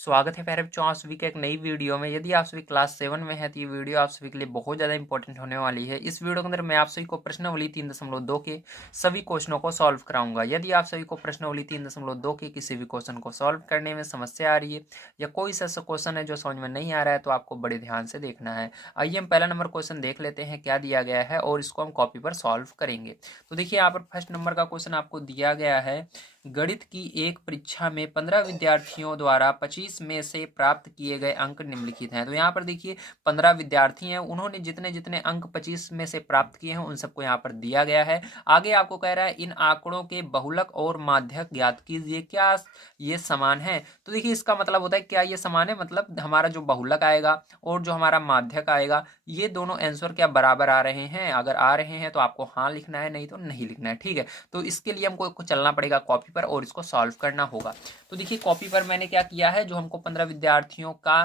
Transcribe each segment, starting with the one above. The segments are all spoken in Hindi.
स्वागत है प्यारे बच्चों, आप सभी के एक नई वीडियो में। यदि आप सभी क्लास 7 में हैं तो ये वीडियो आप सभी के लिए बहुत ज़्यादा इंपॉर्टेंट होने वाली है। इस वीडियो के अंदर मैं आप सभी को प्रश्नावली 3.2 के सभी क्वेश्चनों को सॉल्व कराऊंगा। यदि आप सभी को प्रश्नावली 3.2 के किसी भी क्वेश्चन को सॉल्व करने में समस्या आ रही है या कोई ऐसा क्वेश्चन है जो समझ में नहीं आ रहा है तो आपको बड़े ध्यान से देखना है। आइए हम पहला नंबर क्वेश्चन देख लेते हैं क्या दिया गया है और इसको हम कॉपी पर सॉल्व करेंगे। तो देखिए यहाँ पर फर्स्ट नंबर का क्वेश्चन आपको दिया गया है। गणित की एक परीक्षा में 15 विद्यार्थियों द्वारा 25 में से प्राप्त किए गए अंक निम्नलिखित हैं। तो यहाँ पर देखिए 15 विद्यार्थी हैं, उन्होंने जितने जितने अंक 25 में से प्राप्त किए हैं उन सबको यहाँ पर दिया गया है। आगे आपको कह रहा है इन आंकड़ों के बहुलक और माध्यक ज्ञात कीजिए, क्या ये समान है। तो देखिए इसका मतलब होता है क्या ये समान है, मतलब हमारा जो बहुलक आएगा और जो हमारा माध्यक आएगा ये दोनों आंसर क्या बराबर आ रहे हैं। अगर आ रहे हैं तो आपको हाँ लिखना है, नहीं तो नहीं लिखना है। ठीक है, तो इसके लिए हमको चलना पड़ेगा कॉपी पर और इसको सॉल्व करना होगा। तो देखिए कॉपी पर मैंने क्या किया है, जो हमको 15 विद्यार्थियों का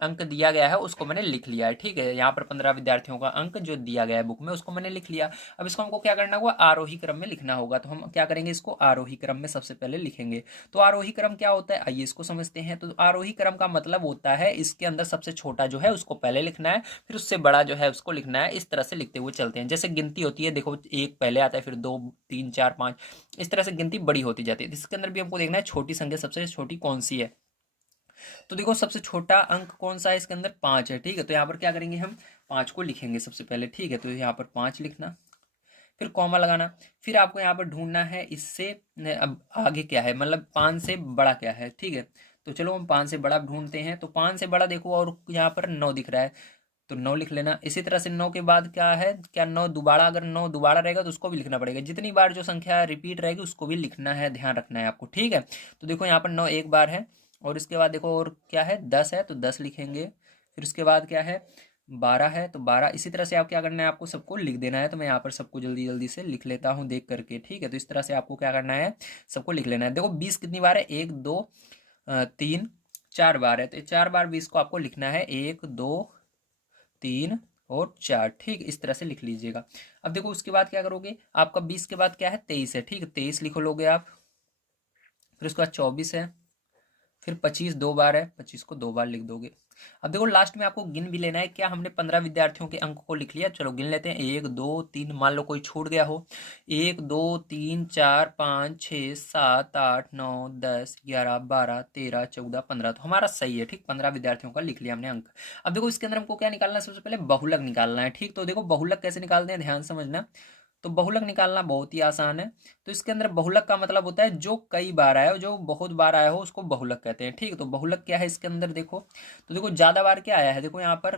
अंक दिया गया है उसको मैंने लिख लिया है। ठीक है, यहाँ पर 15 विद्यार्थियों का अंक जो दिया गया है बुक में उसको मैंने लिख लिया। अब इसको हमको क्या करना होगा, आरोही क्रम में लिखना होगा। तो हम क्या करेंगे, इसको आरोही क्रम में सबसे पहले लिखेंगे। तो आरोही क्रम क्या होता है, आइए इसको समझते हैं। तो आरोही क्रम का मतलब होता है इसके अंदर सबसे छोटा जो है उसको पहले लिखना है, फिर उससे बड़ा जो है उसको लिखना है। इस तरह से लिखते हुए चलते हैं। जैसे गिनती होती है, देखो एक पहले आता है, फिर 2 3 4 5, इस तरह से गिनती बड़ी होती जाती है। इसके अंदर भी हमको देखना है छोटी संख्या सबसे छोटी कौन सी है। तो देखो सबसे छोटा अंक कौन सा है, इसके अंदर 5 है। ठीक है, तो यहाँ पर क्या करेंगे, हम 5 को लिखेंगे सबसे पहले। ठीक है, तो यहाँ पर 5 लिखना, फिर कॉमा लगाना। फिर आपको यहाँ पर ढूंढना है इससे अब आगे क्या है, मतलब 5 से बड़ा क्या है। ठीक है, तो चलो हम 5 से बड़ा ढूंढते हैं। तो 5 से बड़ा देखो, और यहाँ पर 9 दिख रहा है तो 9 लिख लेना। इसी तरह से 9 के बाद क्या है, क्या 9 दोबारा, अगर 9 दोबारा रहेगा तो उसको भी लिखना पड़ेगा। जितनी बार जो संख्या रिपीट रहेगी उसको भी लिखना है, ध्यान रखना है आपको। ठीक है, तो देखो यहाँ पर 9 एक बार है, और इसके बाद देखो और क्या है, 10 है तो 10 लिखेंगे। फिर उसके बाद क्या है, 12 है तो 12। इसी तरह से आप क्या करना है, आपको सबको लिख देना है। तो मैं यहाँ पर सबको जल्दी जल्दी से लिख लेता हूँ देख करके। ठीक है, तो इस तरह से आपको क्या करना है, सबको लिख लेना है। देखो 20 कितनी बार है, 1 2 3 4 बार है, तो 4 बार 20 को आपको लिखना है, 1 2 3 और 4। ठीक, इस तरह से लिख लीजिएगा। अब देखो उसके बाद क्या करोगे, आपका 20 के बाद क्या है, 23 है। ठीक है, 23 लिख लोगे आप। फिर उसके बाद 24 है, फिर 25 दो बार है, 25 को 2 बार लिख दोगे। अब देखो लास्ट में आपको गिन भी लेना है। क्या हमने 15 विद्यार्थियों के अंक को लिख लिया, चलो गिन लेते हैं। 1 2 3, मान लो कोई छूट गया हो। 1 2 3 4 5 6 7 8 9 10 11 12 13 14 15, तो हमारा सही है। ठीक, 15 विद्यार्थियों का लिख लिया हमने अंक। अब देखो इसके अंदर हमको क्या निकालना है, सबसे पहले बहुलक निकालना है। ठीक, तो देखो बहुलक कैसे निकालते हैं, ध्यान समझना। तो बहुलक निकालना बहुत ही आसान है। तो इसके अंदर बहुलक का मतलब होता है जो कई बार आया हो, जो बहुत बार आया हो उसको बहुलक कहते हैं। ठीक है, तो बहुलक क्या है इसके अंदर देखो, तो देखो ज्यादा बार क्या आया है, देखो यहाँ पर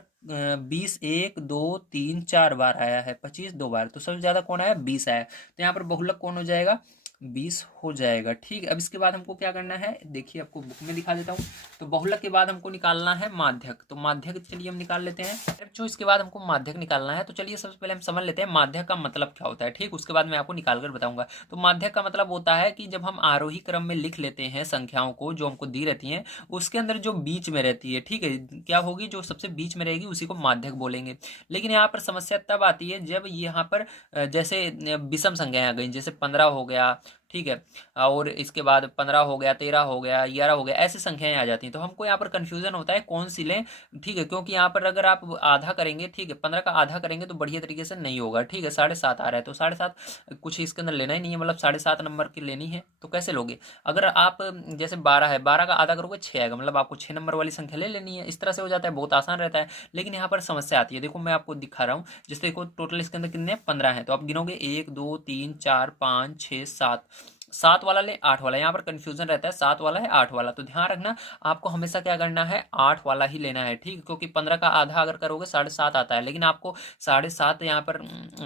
20 1 2 3 4 बार आया है, 25 2 बार, तो सबसे ज्यादा कौन आया, 20 आया। तो यहाँ पर बहुलक कौन हो जाएगा, 20 हो जाएगा। ठीक है, अब इसके बाद हमको क्या करना है, देखिए आपको बुक में दिखा देता हूँ। तो बहुलक के बाद हमको निकालना है माध्यक। तो माध्यक चलिए हम निकाल लेते हैं। जो इसके बाद हमको माध्यक निकालना है, तो चलिए सबसे पहले हम समझ लेते हैं माध्यक का मतलब क्या होता है। ठीक, उसके बाद मैं आपको निकाल कर बताऊंगा। तो माध्यक का मतलब होता है कि जब हम आरोही क्रम में लिख लेते हैं संख्याओं को जो हमको दी रहती हैं, उसके अंदर जो बीच में रहती है, ठीक है, क्या होगी, जो सबसे बीच में रहेगी उसी को माध्यक बोलेंगे। लेकिन यहाँ पर समस्या तब आती है जब यहाँ पर जैसे विषम संख्याएं आ गई, जैसे 15 हो गया, ठीक है, और इसके बाद 15 हो गया, 13 हो गया, 11 हो गया, ऐसी संख्याएं आ जाती हैं। तो हमको यहाँ पर कंफ्यूजन होता है कौन सी लें। ठीक है, क्योंकि यहाँ पर अगर आप आधा करेंगे, ठीक है, 15 का आधा करेंगे तो बढ़िया तरीके से नहीं होगा। ठीक है, 7.5 आ रहा है तो 7.5 कुछ इसके अंदर लेना ही नहीं है, मतलब 7.5 नंबर की लेनी है। तो कैसे लोगे, अगर आप जैसे 12 है, 12 का आधा करोगे 6 आएगा, मतलब आपको 6 नंबर वाली संख्या ले लेनी है। इस तरह से हो जाता है, बहुत आसान रहता है। लेकिन यहाँ पर समस्या आती है, देखो मैं आपको दिखा रहा हूँ। जैसे देखो टोटल इसके अंदर कितने 15 है, तो आप गिनोगे 1 2 3 4 5 6 7, 7 वाला ले 8 वाला, यहाँ पर कंफ्यूजन रहता है 7 वाला है 8 वाला। तो ध्यान रखना आपको हमेशा क्या करना है, 8 वाला ही लेना है। ठीक, क्योंकि 15 का आधा अगर करोगे 7.5 आता है, लेकिन आपको 7.5 यहाँ पर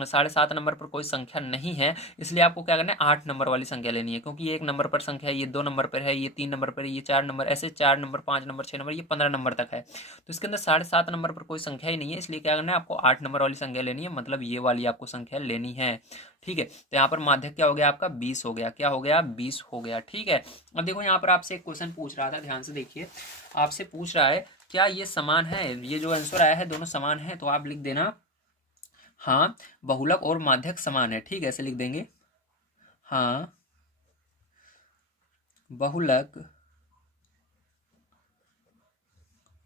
7.5 नंबर पर कोई संख्या नहीं है, इसलिए आपको क्या करना है, 8 नंबर वाली संख्या लेनी है। क्योंकि ये 1 नंबर पर संख्या है, ये 2 नंबर पर है, ये 3 नंबर पर है, ये 4 नंबर, ऐसे 4 नंबर 5 नंबर 6 नंबर, ये 15 नंबर तक है। तो इसके अंदर 7.5 नंबर पर कोई संख्या ही नहीं है, इसलिए क्या करना है, आपको 8 नंबर वाली संख्या लेनी है, मतलब ये वाली आपको संख्या लेनी है। ठीक है, तो यहाँ पर माध्यक क्या हो गया आपका, 20 हो गया। क्या हो गया, 20 हो गया। ठीक है, अब देखो यहाँ पर आपसे एक क्वेश्चन पूछ रहा था, ध्यान से देखिए। आपसे पूछ रहा है क्या ये समान है, ये जो आंसर आया है दोनों समान है, तो आप लिख देना हाँ बहुलक और माध्यक समान है। ठीक है, ऐसे लिख देंगे, हाँ बहुलक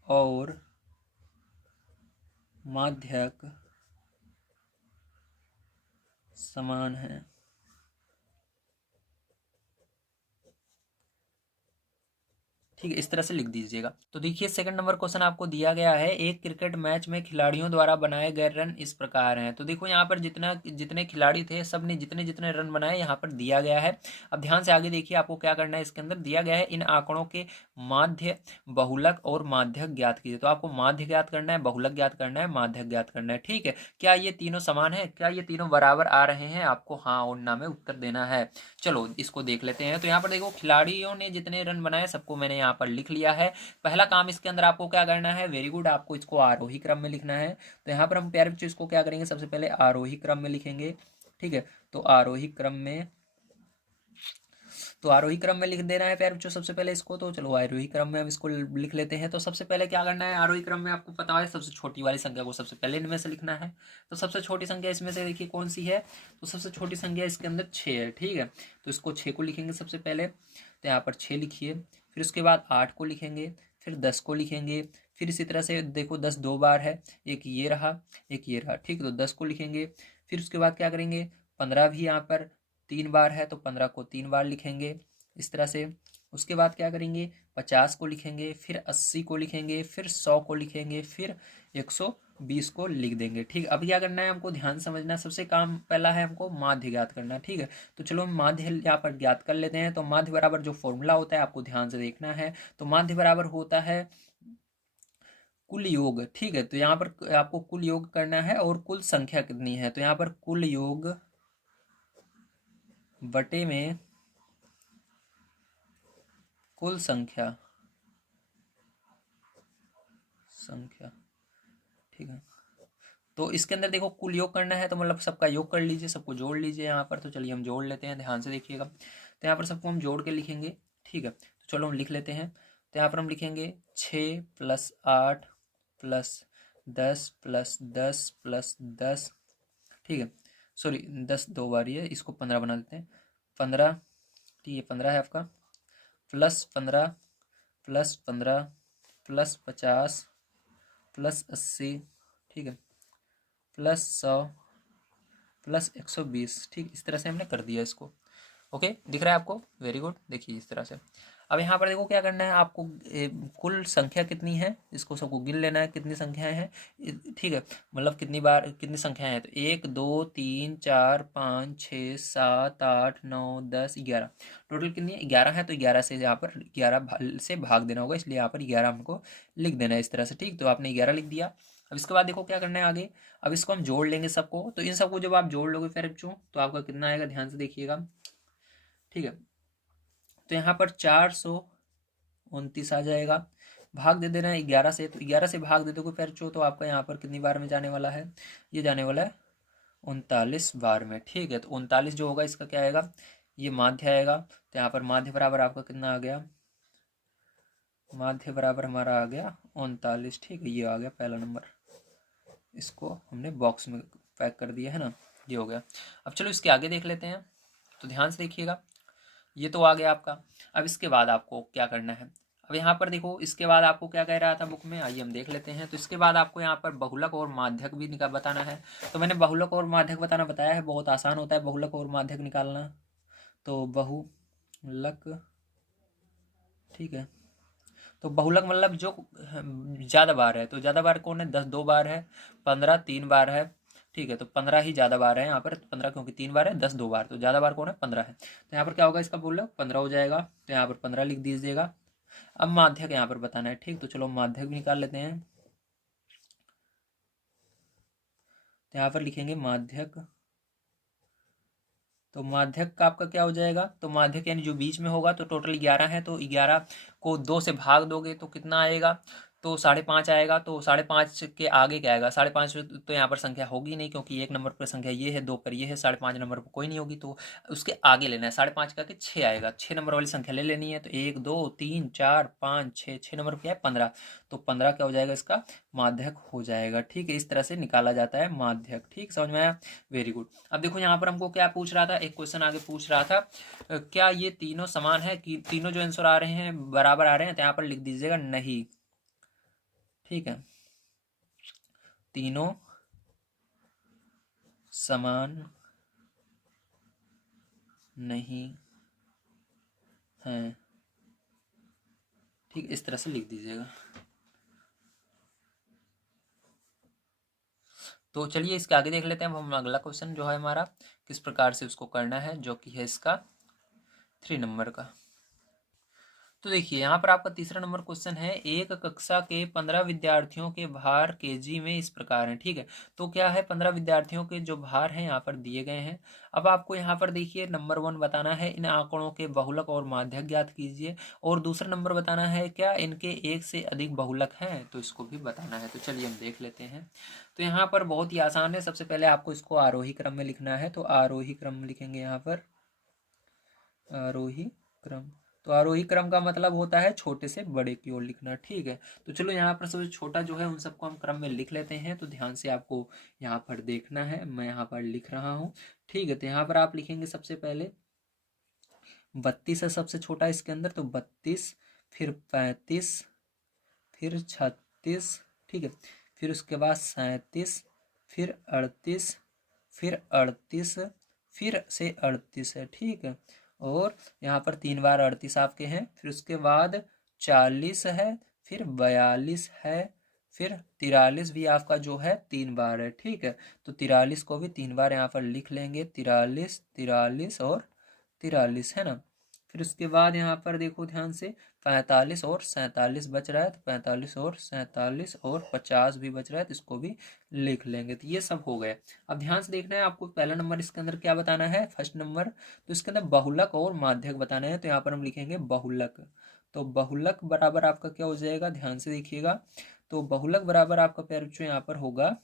और माध्यक समान है। ठीक है, इस तरह से लिख दीजिएगा। तो देखिए सेकंड नंबर क्वेश्चन आपको दिया गया है, एक क्रिकेट मैच में खिलाड़ियों द्वारा बनाए गए रन इस प्रकार हैं। तो देखो यहाँ पर जितने खिलाड़ी थे सब ने जितने जितने रन बनाए यहाँ पर दिया गया है। अब ध्यान से आगे देखिए, आपको क्या करना है, इसके अंदर दिया गया है इन आंकड़ों के माध्य, बहुलक और माध्यक ज्ञात कीजिए। तो आपको माध्य ज्ञात करना है, बहुलक ज्ञात करना है, माध्यक ज्ञात करना है। ठीक है, क्या ये तीनों समान है, क्या ये तीनों बराबर आ रहे हैं, आपको हाँ और ना में उत्तर देना है। चलो इसको देख लेते हैं। तो यहाँ पर देखो खिलाड़ियों ने जितने रन बनाए सबको मैंने यहाँ पर लिख लिया है। पहला काम इसके अंदर आपको क्या करना है, वेरी गुड, आपको इसको आरोही क्रम में लिखना है। तो यहाँ पर हम प्यारे बच्चों इसको क्या करेंगे, सबसे पहले आरोही क्रम में लिखेंगे। ठीक है, तो आरोही क्रम में, तो आरोही क्रम में लिख देना है प्यारे बच्चों सबसे पहले इसको। तो चलो आरोही क्रम में हम इसको लिख लेते हैं। तो सबसे पहले क्या करना है, आरोही क्रम में आपको पता है सबसे छोटी वाली संख्या को सबसे पहले इनमें से लिखना है। तो सबसे छोटी संख्या इसमें से देखिए कौन सी है, तो सबसे छोटी संख्या इसके अंदर 6 है। ठीक है, तो इसको 6 को लिखेंगे सबसे पहले। तो यहाँ पर 6 लिखिए, फिर उसके बाद 8 को लिखेंगे, फिर 10 को लिखेंगे, फिर इसी तरह से देखो 10 दो बार है, एक ये रहा एक ये रहा। ठीक है, तो 10 को लिखेंगे। फिर उसके बाद क्या करेंगे, 15 भी यहाँ पर 3 बार है तो 15 को 3 बार लिखेंगे इस तरह से। उसके बाद क्या करेंगे, 50 को लिखेंगे, फिर 80 को लिखेंगे, फिर 100 को लिखेंगे, फिर 120 को लिख देंगे। ठीक, अब क्या करना है हमको, ध्यान समझना, सबसे काम पहला है हमको माध्य ज्ञात करना। ठीक है, तो चलो हम माध्य यहाँ पर ज्ञात कर लेते हैं। तो माध्य बराबर जो फॉर्मूला होता है आपको ध्यान से देखना है। तो माध्य बराबर होता है कुल योग। ठीक है, तो यहाँ पर आपको कुल योग करना है और कुल संख्या कितनी है। तो यहाँ पर कुल योग बटे में कुल संख्या। ठीक है, तो इसके अंदर देखो कुल योग करना है तो मतलब सबका योग कर लीजिए, सबको जोड़ लीजिए यहाँ पर। तो चलिए हम जोड़ लेते हैं, ध्यान से देखिएगा। तो यहाँ पर सबको हम जोड़ के लिखेंगे। ठीक है, तो चलो हम लिख लेते हैं। तो यहाँ पर हम लिखेंगे 6 + 8 + 10 + 10 + 10। ठीक है, सॉरी 10 दो बार ही है, इसको 15 बना देते हैं। 15, ठीक है 15 है आपका, +15 +15 +50 +80। ठीक है, +100 +120। ठीक, इस तरह से हमने कर दिया इसको। ओके, दिख रहा है आपको, वेरी गुड। देखिए इस तरह से। अब यहाँ पर देखो क्या करना है आपको, कुल संख्या कितनी है इसको सबको गिन लेना है, कितनी संख्याएं हैं। ठीक है, मतलब कितनी बार कितनी संख्याएं हैं, तो 1 2 3 4 5 6 7 8 9 10 11, टोटल कितनी है 11 है। तो 11 से यहाँ पर 11 से भाग देना होगा, इसलिए यहाँ पर 11 हमको लिख देना है इस तरह से। ठीक, तो आपने 11 लिख दिया। अब इसके बाद देखो क्या करना है आगे, अब इसको हम जोड़ लेंगे सबको। तो इन सबको जब आप जोड़ लोगे फिर बच्चों तो आपका कितना आएगा, ध्यान से देखिएगा। ठीक है, तो यहाँ पर 429 आ जाएगा। भाग दे देना है 11 से, तो 11 से भाग दे दोगे फिर बच्चों तो आपका यहाँ पर कितनी बार में जाने वाला है, ये जाने वाला है 39 बार में। ठीक है, तो 39 जो होगा इसका क्या आएगा, ये माध्य आएगा। तो यहाँ पर माध्य बराबर आपका कितना आ गया, माध्य बराबर हमारा आ गया 39। ठीक है, ये आ गया पहला नंबर, इसको हमने बॉक्स में पैक कर दिया है ना, ये हो गया। अब चलो इसके आगे देख लेते हैं। तो ध्यान से देखिएगा, ये तो आ गया आपका। अब इसके बाद आपको क्या करना है, अब यहाँ पर देखो इसके बाद आपको क्या कह रहा था बुक में, आइए हम देख लेते हैं। तो इसके बाद आपको यहाँ पर बहुलक और माध्यक भी बताना है। तो मैंने बहुलक और माध्यक बताया है, बहुत आसान होता है बहुलक और माध्यक निकालना। तो बहुलक, ठीक है, तो बहुलक मतलब जो ज़्यादा बार है। तो ज़्यादा बार कौन है, 10 दो बार है, 15 3 बार है। ठीक है, तो 15 ही ज़्यादा बार है यहाँ पर, 15 क्योंकि 3 बार है, 10 दो बार, तो ज़्यादा बार कौन है 15 है। तो यहाँ पर क्या होगा, इसका बहुलक 15 हो जाएगा। तो यहाँ पर 15 लिख दीजिएगा। अब माध्यक यहाँ पर बताना है। ठीक, तो चलो माध्यक भी निकाल लेते हैं। तो यहाँ पर लिखेंगे माध्यक। तो माध्यक का आपका क्या हो जाएगा, तो माध्यक यानी जो बीच में होगा, तो टोटल 11 है। तो 11 को 2 से भाग दोगे तो कितना आएगा, तो 5.5 आएगा। तो 5.5 के आगे क्या आएगा, 5.5 तो यहाँ पर संख्या होगी नहीं, क्योंकि 1 नंबर पर संख्या ये है, 2 पर ये है, 5.5 नंबर पर कोई नहीं होगी। तो उसके आगे लेना है, 5.5 का 6 आएगा, 6 नंबर वाली संख्या ले लेनी है। तो 1 2 3 4 5 6, 6 नंबर क्या है 15। तो 15 क्या हो जाएगा, इसका माध्यक हो जाएगा। ठीक है, इस तरह से निकाला जाता है माध्यक। ठीक, समझ में आया, वेरी गुड। अब देखो यहाँ पर हमको क्या पूछ रहा था, एक क्वेश्चन आगे पूछ रहा था, क्या ये तीनों समान है, कि तीनों जो आंसर आ रहे हैं बराबर आ रहे हैं। तो यहाँ पर लिख दीजिएगा नहीं, ठीक है, तीनों समान नहीं हैं। ठीक, इस तरह से लिख दीजिएगा। तो चलिए इसके आगे देख लेते हैं। अब हम अगला क्वेश्चन जो है हमारा किस प्रकार से उसको करना है, जो कि है इसका 3 नंबर का। तो देखिए यहाँ पर आपका तीसरा नंबर क्वेश्चन है, एक कक्षा के 15 विद्यार्थियों के भार केजी में इस प्रकार हैं। ठीक है, तो क्या है, 15 विद्यार्थियों के जो भार हैं यहाँ पर दिए गए हैं। अब आपको यहाँ पर देखिए नंबर 1 बताना है, इन आंकड़ों के बहुलक और माध्यक ज्ञात कीजिए। और दूसरा नंबर बताना है क्या इनके एक से अधिक बहुलक हैं, तो इसको भी बताना है। तो चलिए हम देख लेते हैं। तो यहाँ पर बहुत ही आसान है। सबसे पहले आपको इसको आरोही क्रम में लिखना है, तो आरोही क्रम में लिखेंगे यहाँ पर आरोही क्रम। तो आरोही क्रम का मतलब होता है छोटे से बड़े की ओर लिखना। ठीक है, तो चलो यहाँ पर सबसे छोटा जो है उन सबको हम क्रम में लिख लेते हैं। तो ध्यान से आपको यहाँ पर देखना है, मैं यहाँ पर लिख रहा हूँ। ठीक है, तो यहाँ पर आप लिखेंगे सबसे पहले 32 है सबसे छोटा इसके अंदर, तो 32, फिर 35, फिर 36। ठीक है, फिर उसके बाद 37, फिर 38, फिर 38, फिर से 38 है। ठीक है, और यहाँ पर 3 बार 38 आपके हैं। फिर उसके बाद 40 है, फिर 42 है, फिर 43 भी आपका जो है 3 बार है। ठीक है, तो 43 को भी 3 बार यहाँ पर लिख लेंगे, 43, 43 और 43, है ना। फिर उसके बाद यहाँ पर देखो ध्यान से 45 और 47 बच रहा है, तो 45 और 47 और 50 भी बच रहा है, तो इसको भी लिख लेंगे। तो ये सब हो गए। अब ध्यान से देखना है आपको, पहला नंबर इसके अंदर क्या बताना है, फर्स्ट नंबर। तो इसके अंदर बहुलक और माध्यक बताना है, तो यहाँ पर हम लिखेंगे बहुलक। तो बहुलक बराबर आपका क्या हो जाएगा, ध्यान से देखिएगा। तो बहुलक बराबर आपका प्यारे बच्चों यहाँ पर होगा,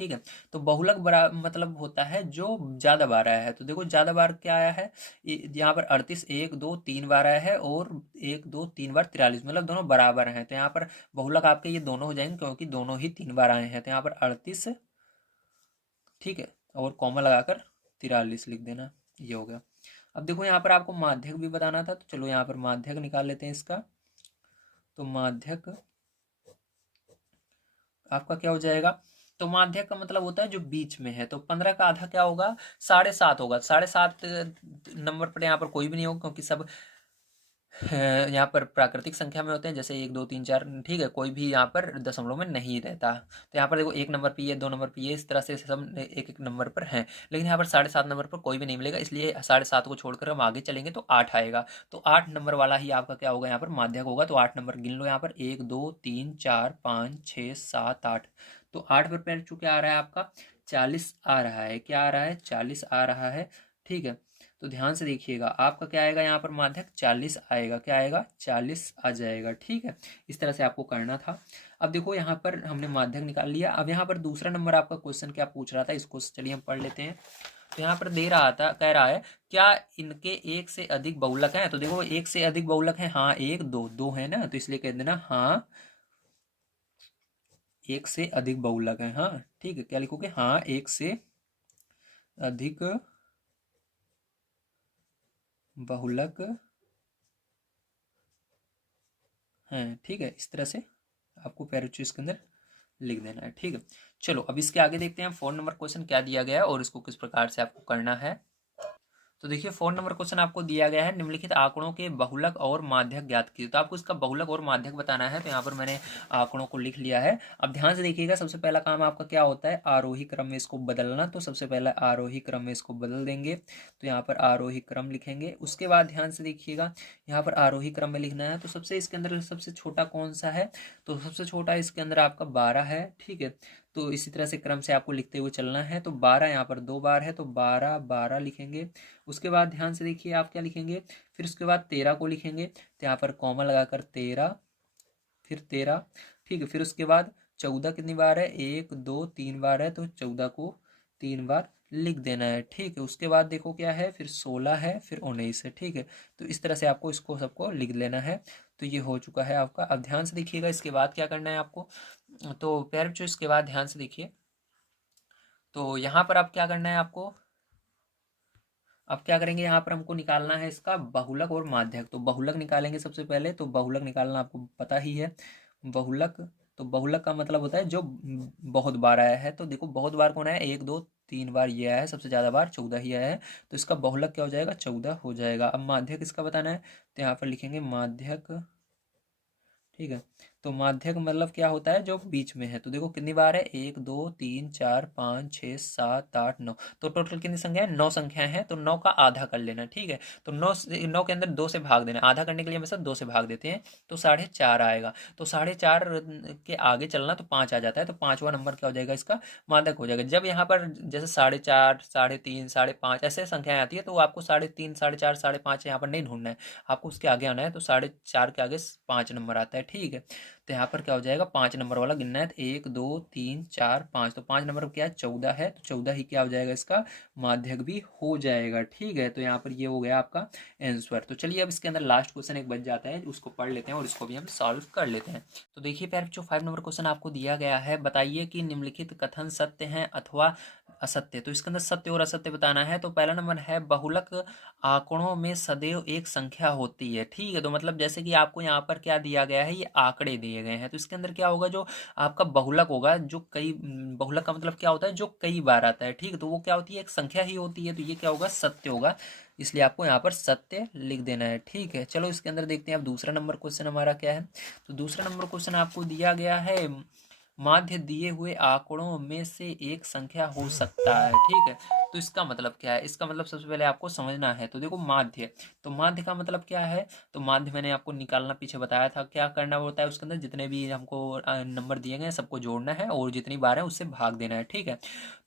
ठीक है। तो बहुलक बड़ा मतलब होता है जो ज्यादा बार आया है। तो देखो ज्यादा बार क्या आया है, यहाँ पर 38 1 2 3 बार आया है, और 1 2 3 बार 43, मतलब दोनों बराबर हैं। तो यहाँ पर बहुलक आपके ये दोनों हो जाएंगे, क्योंकि दोनों ही 3 बार आए हैं। तो यहाँ पर 38, ठीक है, और कॉमा लगाकर 43 लिख देना, ये हो गया। अब देखो यहाँ पर आपको माध्यक भी बताना था, तो चलो यहाँ पर माध्यक निकाल लेते हैं इसका। तो माध्यक आपका क्या हो जाएगा, तो माध्यक का मतलब होता है जो बीच में है। तो 15 का आधा क्या होगा, 7.5 होगा। 7.5 नंबर पर यहाँ पर कोई भी नहीं होगा, क्योंकि सब यहाँ पर प्राकृतिक संख्या में होते हैं, जैसे 1 2 3 4। ठीक है, कोई भी यहाँ पर दशमलव में नहीं रहता। तो यहाँ पर देखो 1 नंबर पे ये, 2 नंबर पे ये, इस तरह से सब एक एक नंबर पर हैं। लेकिन यहाँ पर 7.5 नंबर पर कोई भी नहीं मिलेगा, इसलिए 7.5 को छोड़कर हम आगे चलेंगे तो 8 आएगा। तो 8 नंबर वाला ही आपका क्या होगा, यहाँ पर माध्यक होगा। तो 8 नंबर गिन लो यहाँ पर, 1 2 3 4 5 6 7 8। तो 8 पर पैर चुके आ रहा है आपका 40 आ रहा है। क्या आ रहा है, 40 आ रहा है। ठीक है, तो ध्यान से देखिएगा, आपका क्या आएगा यहाँ पर माध्यक 40 आएगा। क्या आएगा, 40 आ जाएगा। ठीक है, इस तरह से आपको करना था। अब देखो यहाँ पर हमने माध्यक निकाल लिया। अब यहाँ पर दूसरा नंबर आपका क्वेश्चन क्या पूछ रहा था, इसको चलिए हम पढ़ लेते हैं। तो यहाँ पर दे रहा था, कह रहा है क्या इनके एक से अधिक बहुलक हैं। तो देखो एक से अधिक बहुलक है, हाँ 1 2 2 है ना, तो इसलिए कह देना हाँ एक से अधिक बहुलक है। हाँ ठीक है, क्या लिखोगे, हाँ एक से अधिक बहुलक हैं। ठीक है, इस तरह से आपको पैराचू इसके अंदर लिख देना है। ठीक है, चलो अब इसके आगे देखते हैं 4 नंबर क्वेश्चन क्या दिया गया है और इसको किस प्रकार से आपको करना है। तो देखिए 4 नंबर क्वेश्चन आपको दिया गया है, निम्नलिखित आंकड़ों के बहुलक और माध्यक ज्ञात कीजिए। तो आपको इसका बहुलक और माध्यक बताना है। तो यहाँ पर मैंने आंकड़ों को लिख लिया है। अब ध्यान से देखिएगा, सबसे पहला काम आपका क्या होता है, आरोही क्रम में इसको बदलना। तो सबसे पहला आरोही क्रम में इसको बदल देंगे। तो यहाँ पर आरोही क्रम लिखेंगे। उसके बाद ध्यान से देखिएगा, यहाँ पर आरोही क्रम में लिखना है। तो सबसे इसके अंदर सबसे छोटा कौन सा है, तो सबसे छोटा इसके अंदर आपका 12 है। ठीक है, तो इसी तरह से क्रम से आपको लिखते हुए चलना है। तो 12 यहाँ पर 2 बार है, तो 12 12 लिखेंगे। उसके बाद ध्यान से देखिए आप क्या लिखेंगे, फिर उसके बाद 13 को लिखेंगे। तो यहाँ पर कॉमा लगाकर 13, फिर 13। ठीक है, फिर उसके बाद 14 कितनी बार है, 1 2 3 बार है, तो 14 को 3 बार लिख देना है। ठीक है, उसके बाद देखो क्या है, फिर 16 है, फिर 19 है। ठीक है, तो इस तरह से आपको इसको सबको लिख लेना है। तो ये हो चुका है आपका। अब ध्यान से देखिएगा, इसके बाद क्या करना है आपको। तो प्यारे बच्चों इसके बाद ध्यान से देखिए, तो यहाँ पर आप क्या करना है आपको, अब क्या करेंगे, यहाँ पर हमको निकालना है इसका बहुलक और माध्यक। तो बहुलक निकालेंगे सबसे पहले। तो बहुलक निकालना आपको पता ही है, बहुलक, तो बहुलक का मतलब होता है जो बहुत बार आया है। तो देखो बहुत बार कौन आया, 1 2 3 बार ये आया है, सबसे ज़्यादा बार 14 ही आया है। तो इसका बहुलक क्या हो जाएगा, 14 हो जाएगा। अब माध्यक इसका बताना है, तो यहाँ पर लिखेंगे माध्यक। ठीक है, तो माध्यक मतलब क्या होता है, जो बीच में है। तो देखो कितनी बार है, 1 2 3 4 5 6 7 8 9। तो टोटल कितनी संख्या है, 9 संख्याएं हैं। तो 9 का आधा कर लेना। ठीक है, तो 9 के अंदर 2 से भाग देना। आधा करने के लिए हमेशा 2 से भाग देते हैं, तो 4.5 आएगा। तो 4.5 के आगे चलना तो 5 आ जाता है। तो पांचवा नंबर क्या हो जाएगा, इसका माध्यक हो जाएगा। जब यहाँ पर जैसे 4.5 3.5 5.5 ऐसे संख्याएं आती है, तो आपको 3.5 4.5 5.5 यहाँ पर नहीं ढूंढना है, आपको उसके आगे आना है। तो 4.5 के आगे 5 नंबर आता है। ठीक है, तो यहाँ पर क्या हो जाएगा, 5 नंबर वाला गिनना है। तो 1 2 3 4 5, तो 5 नंबर क्या है, 14 है। तो 14 ही क्या हो जाएगा, इसका माध्यक भी हो जाएगा। ठीक है, तो यहाँ पर ये हो गया आपका आंसर। तो चलिए अब इसके अंदर लास्ट क्वेश्चन एक बच जाता है, उसको पढ़ लेते हैं और इसको भी हम सॉल्व कर लेते हैं। तो देखिए प्यारे बच्चों, 5 नंबर क्वेश्चन आपको दिया गया है। बताइए कि निम्नलिखित कथन सत्य हैं अथवा असत्य। तो इसके अंदर सत्य और असत्य बताना है। तो पहला नंबर है, बहुलक आंकड़ों में सदैव एक संख्या होती है। ठीक है, तो मतलब जैसे कि आपको यहाँ पर क्या दिया गया है, ये आंकड़े दिए गए हैं। तो इसके अंदर क्या होगा, जो आपका बहुलक होगा, जो कई, बहुलक का मतलब क्या होता है, जो कई बार आता है। ठीक है, तो वो क्या होती है, एक संख्या ही होती है। तो ये क्या होगा, सत्य होगा। इसलिए आपको यहाँ पर सत्य लिख देना है। ठीक है, चलो इसके अंदर देखते हैं अब दूसरा नंबर क्वेश्चन हमारा क्या है। तो दूसरा नंबर क्वेश्चन आपको दिया गया है, माध्य दिए हुए आंकड़ों में से एक संख्या हो सकता है। ठीक है, तो इसका मतलब क्या है, इसका मतलब सबसे पहले आपको समझना है। तो देखो माध्य, तो माध्य का मतलब क्या है, तो माध्य मैंने आपको निकालना पीछे बताया था, क्या करना होता है उसके अंदर, जितने भी हमको नंबर दिए गए सबको जोड़ना है और जितनी बार है उससे भाग देना है। ठीक है,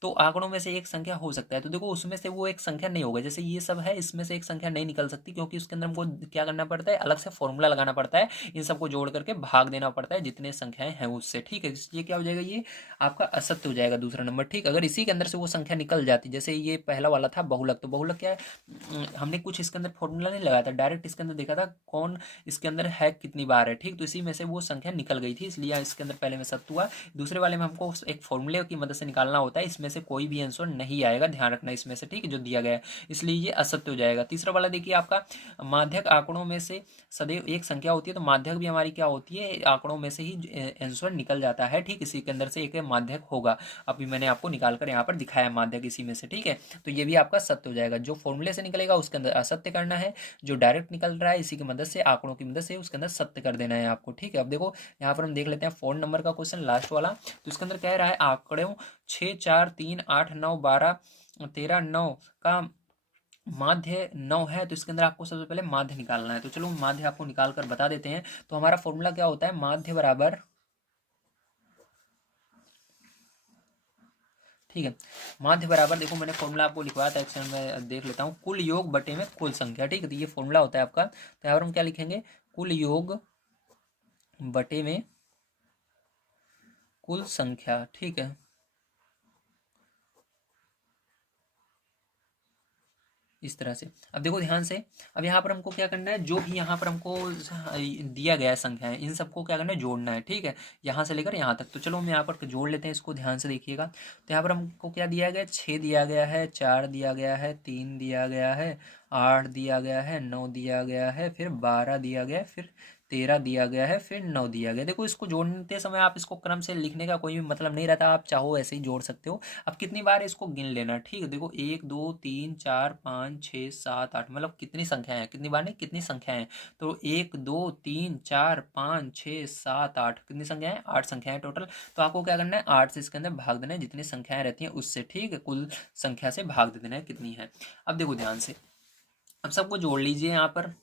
तो आंकड़ों में से एक संख्या हो सकता है। तो देखो उसमें से वो एक संख्या नहीं होगा, जैसे ये सब है, इसमें से एक संख्या नहीं निकल सकती, क्योंकि उसके अंदर हमको क्या करना पड़ता है, अलग से फॉर्मूला लगाना पड़ता है, इन सबको जोड़ करके भाग देना पड़ता है जितने संख्याएं हैं उससे। ठीक है, ये क्या हो जाएगा, ये आपका असत्य हो जाएगा दूसरा नंबर। ठीक, अगर इसी के अंदर से वो संख्या निकल जाती, जैसे ये पहला वाला था बहुलक, तो बहुलक क्या है, हमने कुछ इसके अंदर फॉर्मूला नहीं लगाया था, डायरेक्ट इसके अंदर देखा था कौन इसके अंदर है कितनी बार है। ठीक, तो इसी में से वो संख्या निकल गई थी, इसलिए इसके अंदर पहले में सत्य हुआ। दूसरे वाले में हमको एक फॉर्मूले की मदद से निकालना होता है, इसमें से कोई भी आंसर नहीं आएगा, ध्यान रखना इसमें से। ठीक है, जो दिया गया है, इसलिए ये असत्य हो जाएगा। तीसरा वाला देखिए आपका, माध्यक आंकड़ों में से सदैव एक संख्या होती है। तो माध्यक भी हमारी क्या होती है, आंकड़ों में से ही आंसर निकल जाता है। ठीक, इसी के अंदर से एक माध्यक होगा। अभी मैंने आपको निकाल कर यहाँ पर दिखाया माध्यक इसी में से। ठीक है, तो ये भी आपका सत्य हो जाएगा। जो फॉर्मूले से निकलेगा उसके अंदर असत्य करना है, जो डायरेक्ट निकल रहा है इसी की मदद से, आंकड़ों की मदद से, उसके अंदर सत्य कर देना है आपको। ठीक है, अब देखो यहाँ पर हम देख लेते हैं 4 नंबर का क्वेश्चन, लास्ट वाला। तो इसके अंदर कह रहा है, आंकड़ों 6 4 3 8 9 12 13 9 का माध्य 9 है। तो इसके अंदर आपको सबसे पहले माध्य निकालना है। तो चलो माध्य आपको निकाल कर बता देते हैं। तो हमारा फॉर्मूला क्या होता है, माध्य बराबर, ठीक है, माध्य बराबर, देखो मैंने फॉर्मूला आपको लिखवाया था, एक्शन में देख लेता हूँ, कुल योग बटे में कुल संख्या। ठीक है, तो ये फॉर्मूला होता है आपका। तो यहाँ पर हम क्या लिखेंगे, कुल योग बटे में कुल संख्या। ठीक है, इस तरह से। अब देखो ध्यान से, अब यहाँ पर हमको क्या करना है, जो भी यहाँ पर हमको दिया गया है संख्या है, इन सबको क्या करना है, जोड़ना है। ठीक है, यहाँ से लेकर यहाँ तक। तो चलो हम यहाँ पर जोड़ लेते हैं, इसको ध्यान से देखिएगा। तो यहाँ पर हमको क्या दिया गया है, 6 दिया गया है, 4 दिया गया है, 3 दिया गया है, 8 दिया गया है, 9 दिया गया है, फिर 12 दिया गया है, फिर 13 दिया गया है, फिर 9 दिया गया। देखो इसको जोड़ते समय आप इसको क्रम से लिखने का कोई भी मतलब नहीं रहता, आप चाहो ऐसे ही जोड़ सकते हो। अब कितनी बार इसको गिन लेना। ठीक है, देखो 1 2 3 4 5 6 7 8, मतलब कितनी संख्याएं हैं, कितनी बार नहीं, कितनी संख्याएं हैं। तो 1 2 3 4 5 6 7 8, कितनी संख्याएं हैं, 8 संख्याएं टोटल। तो आपको क्या करना है, 8 से इसके अंदर भाग देना है, जितनी संख्याएं रहती हैं उससे। ठीक है, कुल संख्या से भाग दे देना है कितनी है। अब देखो ध्यान से, अब सबको जोड़ लीजिए यहाँ पर।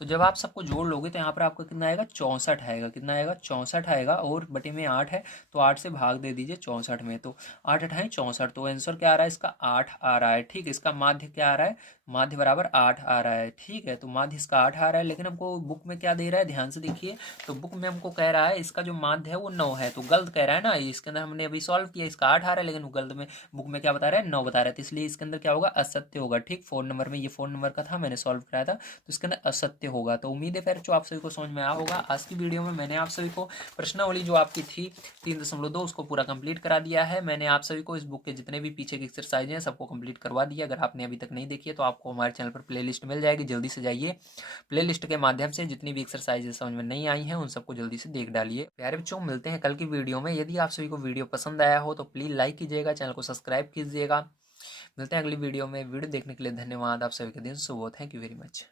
तो जब आप सबको जोड़ लोगे तो यहाँ पर आपका कितना आएगा, 64 आएगा। कितना आएगा, 64 आएगा, और बटे में 8 है, तो 8 से भाग दे दीजिए 64 में। तो 8 8 64, तो आंसर क्या आ रहा है, इसका 8 आ रहा है। ठीक है, इसका माध्य क्या आ रहा है, माध्य बराबर 8 आ रहा है। ठीक है, तो माध्य इसका 8 आ रहा है, लेकिन हमको बुक में क्या दे रहा है, ध्यान से देखिए। तो बुक में हमको कह रहा है इसका जो माध्य है वो 9 है, तो गलत कह रहा है ना। इसके अंदर हमने अभी सॉल्व किया, इसका 8 आ रहा है, लेकिन गलत में बुक में क्या बता रहा है, 9 बता रहा है। तो इसलिए इसके अंदर क्या होगा, असत्य होगा। ठीक, 4 नंबर में, ये 4 नंबर का था, मैंने सॉल्व कराया था, तो इसके अंदर असत्य सत्य होगा। तो उम्मीद है फिर जो आप सभी को समझ में आया होगा। आज की वीडियो में मैंने आप सभी को प्रश्नावली जो आपकी थी 3.2 उसको पूरा कंप्लीट करा दिया है। मैंने आप सभी को इस बुक के जितने भी पीछे की एक्सरसाइज हैं सबको कंप्लीट करवा दिया। अगर आपने अभी तक नहीं देखी है तो आपको हमारे चैनल पर प्लेलिस्ट मिल जाएगी, जल्दी से जाइए प्लेलिस्ट के माध्यम से जितनी भी एक्सरसाइजेज समझ में नहीं आई हैं उन सबको जल्दी से देख डालिए। प्यारे बच्चों, मिलते हैं कल की वीडियो में। यदि आप सभी को वीडियो पसंद आया हो तो प्लीज़ लाइक कीजिएगा, चैनल को सब्सक्राइब कीजिएगा। मिलते हैं अगली वीडियो में। वीडियो देखने के लिए धन्यवाद। आप सभी का दिन शुभ हो। Thank you very much.